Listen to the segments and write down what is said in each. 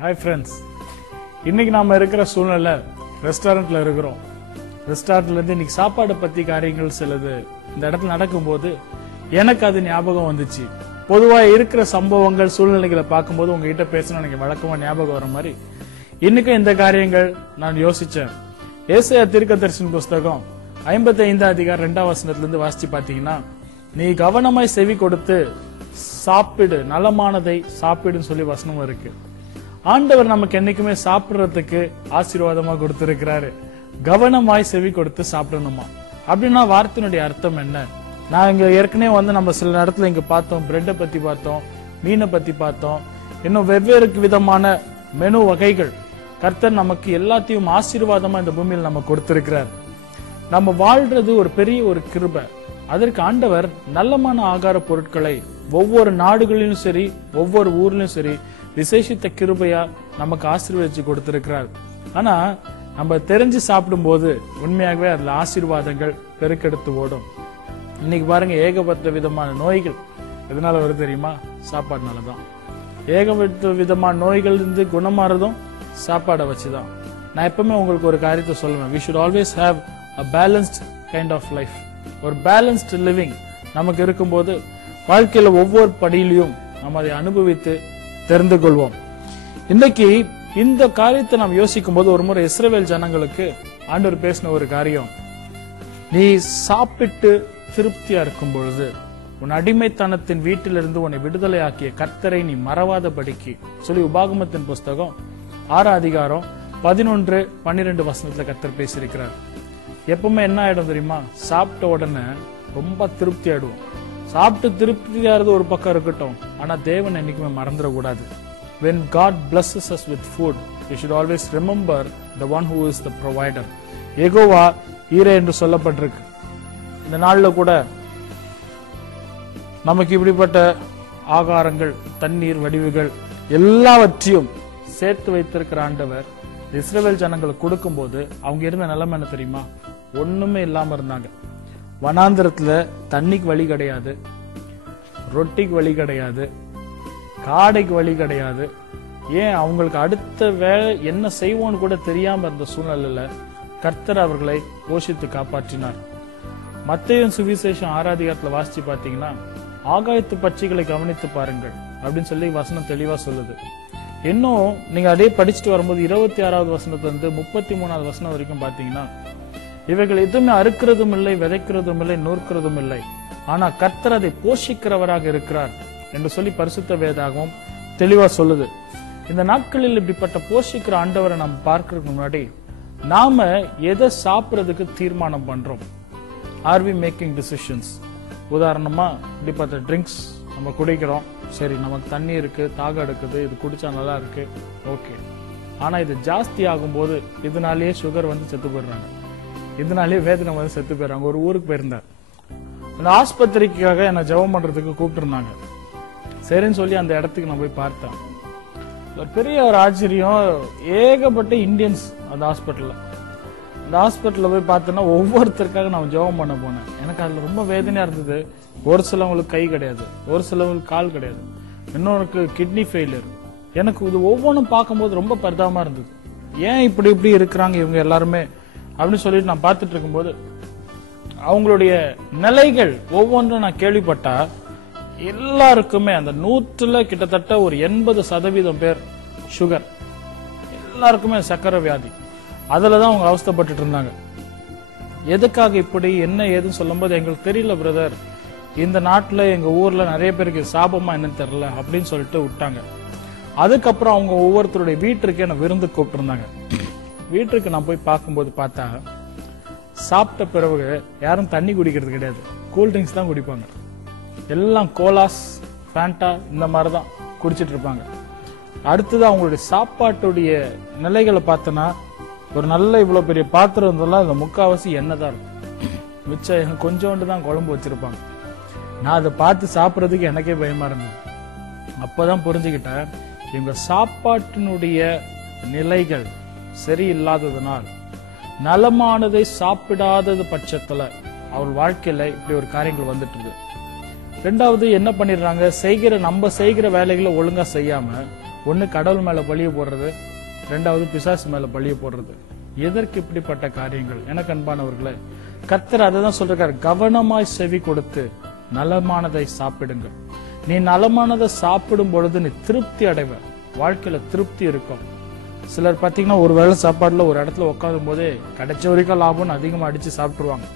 Hi friends, இன்னைக்கு நாம இருக்கிற சூழ்நிலை ரெஸ்டாரண்ட்ல இருக்கிறோம். ரெஸ்டாரண்ட்ல இருந்து இன்னைக்கு சாப்பாடு பத்தி காரியங்கள் சிலது இந்த இடத்துல நடக்கும்போது எனக்கு அது ஞாபகம் வந்துச்சு. பொதுவா இருக்கிற சம்பவங்கள் சூழ்நிலைகளை பார்க்கும்போது உங்ககிட்ட பேசணும் எனக்கு வழக்கமா ஞாபகம் வர மாதிரி இன்னைக்கும் இந்த காரியங்கள் நான் யோசிச்சேன். ஏசாயா தீர்க்கதரிசன புஸ்தகம் 55 அதிகாரம் 2ஆம் வசனத்திலிருந்து வாசிச்சு பாத்தீங்கன்னா, நீ கவனமாய் செவி கொடுத்து சாப்பிடு, நலமானதை சாப்பிடுன்னு சொல்லி வசனம் இருக்கு. ஆண்டவர் நமக்கு என்னைக்குமே சாப்பிடுறதுக்கு ஆசீர்வாதமா கொடுத்திருக்கிறாரு. கவனமாய் செவி கொடுத்து சாப்பிடணுமா அப்படின்னா வார்த்தையினுடைய அர்த்தம் என்ன? நான் இங்க ஏற்கனவே நம்ம சில இடத்துல இங்க பார்த்தோம், பிரெட்டை பத்தி பார்த்தோம், மீனை பத்தி பார்த்தோம், இன்னும் வெவ்வேறு விதமான மெனு வகைகள் கர்த்தர் நமக்கு எல்லாத்தையும் ஆசீர்வாதமா இந்த பூமியில் நம்ம கொடுத்திருக்கிறார். நம்ம வாழ்றது ஒரு பெரிய ஒரு கிருபை. அதற்கு ஆண்டவர் நல்லமான ஆகார பொருட்களை ஒவ்வொரு நாடுகளிலும் சரி ஒவ்வொரு ஊர்லயும் சரி விசேஷித்த கிருபையா நமக்கு ஆசீர்வதிச்சு கொடுத்திருக்கிறார். ஆனா நம்ம தெரிஞ்சு சாப்பிடும் போது உண்மையாகவே அதுல ஆசீர்வாதங்கள் பெருக்கெடுத்து ஓடும். இன்னைக்கு பாருங்க, ஏகப்பட்ட விதமான நோய்கள் எதனால வருது தெரியுமா? சாப்பாடுனாலதான். ஏகப்பட்ட விதமான நோய்கள் இருந்து குணமாறதும் சாப்பாடை வச்சுதான். நான் எப்பவுமே உங்களுக்கு ஒரு காரியத்தை சொல்லுவேன், we should always have a balanced kind of life. ஒரு பேலன்ஸ்ட் லிவிங் நமக்கு இருக்கும்போது வாழ்க்கையில ஒவ்வொரு படியிலையும் நம்ம அதை அனுபவித்து தெரிந்து கொள்வோம். இன்னைக்கு இந்த காரியத்தை நாம் யோசிக்கும் போது ஒரு முறை இஸ்ரவேல் ஜனங்களுக்கு ஆண்டவர் பேசின ஒரு காரியம், நீ சாப்பிட்டு திருப்தியா இருக்கும் பொழுது உன் அடிமைத்தனத்தின் வீட்டிலிருந்து உன்னை விடுதலை ஆக்கிய கர்த்தரை நீ மறவாதபடிக்கு சொல்லி உபாகமத்தின் புஸ்தகம் 6ஆம் அதிகாரம் 11-12 வசனத்துல கர்த்தர் பேசியிருக்கிறார். எப்பவுமே என்ன ஆயிடும் தெரியுமா? சாப்பிட்ட உடனே ரொம்ப திருப்தி ஆயிடுவோம். சாப்பிட்டு திருப்தியாகிறது ஒரு பக்கம் இருக்கட்டும், ஆனா தேவன் என்னைக்குமே மறந்துடக்கூடாது. When God blesses us with food, we should always remember the one who is the provider. Jehovah ஈரே என்று சொல்லப்பட்டிருக்கு. இந்த நாள்ல கூட நமக்கு இப்படிப்பட்ட ஆகாரங்கள், தண்ணீர் வடிவுகள் எல்லாவற்றையும் சேர்த்து வைத்திருக்கிற ஆண்டவர் இஸ்ரவேல் ஜனங்களுக்கு கொடுக்கும் போது அவங்க இருந்த நிலைமை என்ன தெரியுமா? ஒண்ணுமே இல்லாம இருந்தாங்க. வனாந்திரத்துல தண்ணிக்கு வழி கிடையாது, ரொட்டிக்கு வழி கிடையாது, காடைக்கு வழி கிடையாது. ஏன் அவங்களுக்கு அடுத்த வேலை என்ன செய்வோன்னு கூட தெரியாம இருந்த சூழ்நிலையில கர்த்தர் அவர்களை போஷித்து காப்பாற்றினார். மத்தேயு சுவிசேஷம் 6ஆம் அதிகாரத்துல வாசிச்சு பாத்தீங்கன்னா, ஆகாயத்து பட்சிகளை கவனித்து பாருங்கள் அப்படின்னு சொல்லி வசனம் தெளிவா சொல்லுது. இன்னும் நீங்க அதே படிச்சுட்டு வரும்போது 26ஆவது வசனத்துல இருந்து 33ஆவது வசனம் வரைக்கும் பாத்தீங்கன்னா, இவைகள் எதுவுமே அறுக்கிறதும் இல்லை, விதைக்கிறதும் இல்லை, நூற்கிறதும் இல்லை, ஆனா கர்த்தர் அதை போஷிக்கிறவராக இருக்கிறார் என்று சொல்லி பரிசுத்த வேதாகமும் தெளிவா சொல்லுது. இந்த நாட்களில் இப்படிப்பட்ட போஷிக்கிற ஆண்டவரை நம்ம பார்க்கறதுக்கு முன்னாடி நாம எதை சாப்பிட்றதுக்கு தீர்மானம் பண்றோம்? Are we making decisions? உதாரணமா இப்படிப்பட்ட ட்ரிங்க்ஸ் நம்ம குடிக்கிறோம், சரி நமக்கு தண்ணி இருக்கு, தாகம் எடுக்குது, இது குடிச்சா நல்லா இருக்கு, ஓகே. ஆனா இது ஜாஸ்தி ஆகும்போது இதனாலேயே சுகர் வந்து செத்து போயிடுறாங்க, இதனாலேயே வேதனை வந்து செத்து போயிடுறாங்க. ஒரு ஊருக்கு போயிருந்தார், அந்த ஆஸ்பத்திரிக்காக என்ன ஜெபம் பண்றதுக்கு கூப்பிட்டு இருந்தாங்க. சரின்னு சொல்லி அந்த இடத்துக்கு நான் போய் பார்த்தேன். ஒரு பெரிய ஒரு ஆச்சரியம், ஏகப்பட்ட இந்தியன்ஸ் அந்த ஹாஸ்பிட்டல்ல. அந்த ஹாஸ்பிட்டல்ல போய் பார்த்தோன்னா ஒவ்வொருத்தருக்காக நான் ஜெபம் பண்ண போனேன். எனக்கு அதுல ரொம்ப வேதனையா இருந்தது. ஒரு சிலவங்களுக்கு கை கிடையாது, ஒரு சிலவங்களுக்கு கால் கிடையாது, இன்னொருக்கு கிட்னி ஃபெயிலியர். எனக்கு இது ஒவ்வொன்றும் பார்க்கும்போது ரொம்ப பரிதாபமா இருந்தது. ஏன் இப்படி இப்படி இருக்கிறாங்க இவங்க எல்லாருமே அப்படின்னு சொல்லிட்டு நான் பார்த்துட்டு இருக்கும்போது அவங்களுடைய நிலைகள் ஒவ்வொன்றும் நான் கேள்விப்பட்டா எல்லாருக்குமே அந்த 100ல கிட்டத்தட்ட ஒரு 80% பேர் சுகர், எல்லாருக்குமே சக்கரை வியாதி. அதுலதான் அவங்க அவஸ்தைப்பட்டு இருந்தாங்க. எதுக்காக இப்படி என்ன ஏதுன்னு சொல்லும் போது எங்களுக்கு தெரியல பிரதர், இந்த நாட்டுல எங்க ஊர்ல நிறைய பேருக்கு சாபமா என்னன்னு தெரியல அப்படின்னு சொல்லிட்டு விட்டாங்க. அதுக்கப்புறம் அவங்க ஒவ்வொருத்தருடைய வீட்டுக்கு என்ன விருந்து கூப்பிட்டு இருந்தாங்க. வீட்டுக்கு நான் போய் பார்க்கும்போது பார்த்தா சாப்பிட்ட பிறகு யாரும் தண்ணி குடிக்கிறது கிடையாது, கூல்ட்ரிங்க்ஸ் தான் குடிப்பாங்க. எல்லாம் கோலாஸ், ஃபேண்டா இந்த மாதிரி தான் குடிச்சிட்டு இருப்பாங்க. அடுத்தது அவங்களுடைய சாப்பாட்டுடைய நிலைகளை பார்த்தோன்னா ஒரு நல்ல இவ்வளவு பெரிய பாத்திரம் இருந்தெல்லாம் இந்த முக்காவாசி எண்ணெய் தான் இருக்கும், மிச்சம் கொஞ்சோண்டு தான் குழம்பு வச்சிருப்பாங்க. நான் அதை பார்த்து சாப்பிட்றதுக்கு எனக்கே பயமா இருந்தது. அப்பதான் புரிஞ்சுக்கிட்டேன், இவங்க சாப்பாட்டினுடைய நிலைகள் சரியில்லாததுனால் நலமானதை சாப்பிடாதது பட்சத்துல அவர் வாழ்க்கையில இப்படி ஒரு காரியங்கள் வந்துட்டு இருக்கு. ரெண்டாவது என்ன பண்ணிடுறாங்க, நம்ம செய்கிற வேலைகளை ஒழுங்கா செய்யாம ஒண்ணு கடவுள் மேல பழிய போடுறது, ரெண்டாவது பிசாசு மேல பழிய போடுறது. எதற்கு இப்படிப்பட்ட காரியங்கள்? எனக்கு அன்பானவர்களே, கர்த்தர் அததான் சொல்றாரு, கவனமாய் செவி கொடுத்து நலமானதை சாப்பிடுங்கள். நீ நலமானதை சாப்பிடும் பொழுது நீ திருப்தி அடைவ, வாழ்க்கையில திருப்தி இருக்கும். சிலர் பாத்தீங்கன்னா ஒரு வேளை சாப்பாடுல ஒரு இடத்துல உட்காரும் போதே கிடைச்ச வரைக்கும் லாபம்னு அதிகமா அடிச்சு சாப்பிட்டுருவாங்க.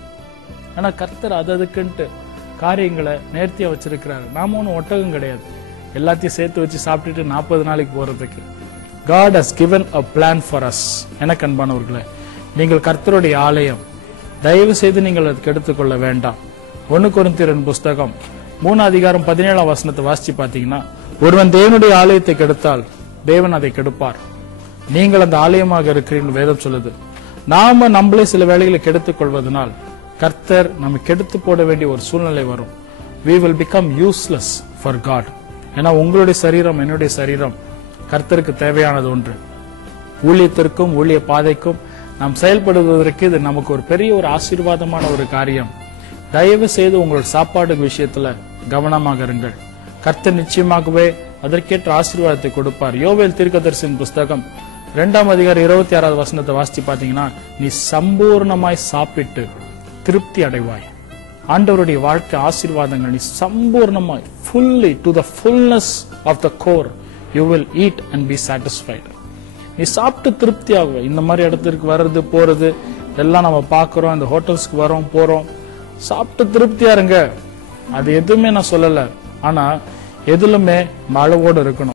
ஆனா கர்த்தர் அதுக்குன்ட்டு காரியங்களை நேர்த்தியா வச்சிருக்கிறாரு. நாம ஒன்னும் ஒட்டகம் கிடையாது, எல்லாத்தையும் சேர்த்து வச்சு சாப்பிட்டுட்டு 40 நாளைக்கு போறதுக்கு. God has given a plan for us. எனக்கு அன்பானவர்களே, நீங்கள் கர்த்தருடைய ஆலயம், தயவு செய்து நீங்கள் அதுக்கு எடுத்துக்கொள்ள வேண்டாம். 1 கொரிந்தியர் புஸ்தகம் 3:17 வாசிச்சு பாத்தீங்கன்னா, ஒருவன் தேவனுடைய ஆலயத்தை கெடுத்தால் தேவன் அதை கெடுப்பார், நீங்கள் அந்த ஆலயமாக இருக்கிறீர்கள் வேதம் சொல்லுது. நாம நம்மளே சில வேளைகளை கெடுத்துக் கொள்வதனால் கர்த்தர் நம்ம கெடுத்து போட வேண்டிய ஒரு சூழ்நிலை வரும். We will become useless for God. ஏன்னா உங்களுடைய சரீரம், என்னுடைய சரீரம் கர்த்தருக்கு தேவையானது ஒன்று. ஊழியத்திற்கும் ஊழிய பாதைக்கும் நாம் செயல்படுவதற்கு இது நமக்கு ஒரு பெரிய ஒரு ஆசீர்வாதமான ஒரு காரியம். தயவு செய்து உங்கள் சாப்பாடு விஷயத்துல கவனமாக இருங்கள். கர்த்தர் நிச்சயமாகவே அதற்கேற்ற ஆசீர்வாதத்தை கொடுப்பார். யோவேல் தீர்க்கதரிசியின் புஸ்தகம் 2:26 வாசிச்சு பாத்தீங்கன்னா, நீ சம்பூர்ணமாய் சாப்பிட்டு திருப்தி அடைவாய். ஆண்டவருடைய வாழ்க்கை ஆசீர்வாதங்கள், நீ சம்பூர்ணமாய் fully to the fullness of the core you will eat and be satisfied. நீ சாப்பிட்டு திருப்தி ஆகுவ. இந்த மாதிரி இடத்துக்கு வர்றது போறது எல்லாம் நம்ம பாக்குறோம், இந்த ஹோட்டல்ஸ்க்கு வரோம் போறோம், சாப்பிட்டு திருப்தியா இருங்க. அது எதுவுமே நான் சொல்லல, ஆனா எதுலுமே அளவோடு இருக்கணும்.